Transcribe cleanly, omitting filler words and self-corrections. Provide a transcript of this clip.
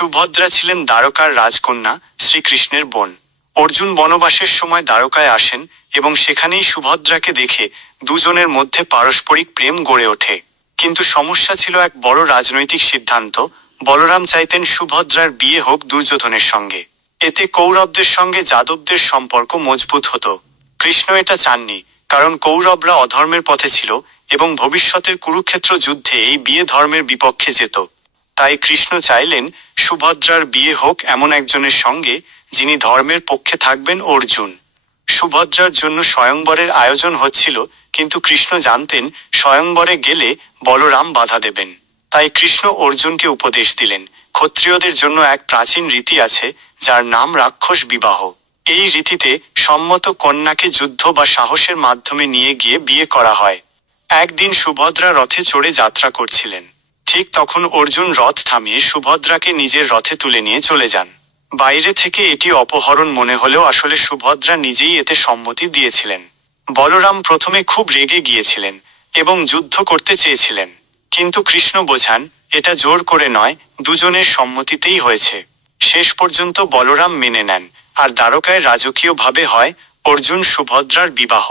সুভদ্রা ছিলেন দ্বারকার রাজকন্যা, শ্রীকৃষ্ণের বোন। অর্জুন বনবাসের সময় দ্বারকায় আসেন এবং সেখানেই সুভদ্রাকে দেখে দুজনের মধ্যে পারস্পরিক প্রেম গড়ে ওঠে। কিন্তু সমস্যা ছিল এক বড় রাজনৈতিক সিদ্ধান্ত। বলরাম চাইতেন সুভদ্রার বিয়ে হোক দুর্যোধনের সঙ্গে। এতে কৌরবদের সঙ্গে যাদবদের সম্পর্ক মজবুত হতো। কৃষ্ণ এটা চাননি, কারণ কৌরবরা অধর্মের পথে ছিল এবং ভবিষ্যতের কুরুক্ষেত্র যুদ্ধে এই বিয়ে ধর্মের বিপক্ষে যেত। তাই কৃষ্ণ চাইলেন সুভদ্রার বিয়ে হোক এমন একজনের সঙ্গে যিনি ধর্মের পক্ষে থাকবেন। অর্জুন সুভদ্রার জন্য স্বয়ংবরের আয়োজন হচ্ছিল, কিন্তু কৃষ্ণ জানতেন স্বয়ংবরে গেলে বলরাম বাধা দেবেন। তাই কৃষ্ণ অর্জুনকে উপদেশ দিলেন, ক্ষত্রিয়দের জন্য এক প্রাচীন রীতি আছে যার নাম রাক্ষস বিবাহ। এই রীতিতে সম্মত কন্যাকে যুদ্ধ বা সাহসের মাধ্যমে নিয়ে গিয়ে বিয়ে করা হয়। একদিন সুভদ্রা রথে চড়ে যাত্রা করছিলেন। ঠিক তখন অর্জুন রথ থামিয়ে সুভদ্রাকে নিজের রথে তুলে নিয়ে চলে যান। বাইরে থেকে এটি অপহরণ মনে হলেও আসলে সুভদ্রা নিজেই এতে সম্মতি দিয়েছিলেন। বলরাম প্রথমে খুব রেগে গিয়েছিলেন এবং যুদ্ধ করতে চেয়েছিলেন, কিন্তু কৃষ্ণ বোঝান এটা জোর করে নয়, দুজনের সম্মতিতেই হয়েছে। শেষ পর্যন্ত বলরাম মেনে নেন, আর দ্বারকায় রাজকীয়ভাবে হয় অর্জুন সুভদ্রার বিবাহ।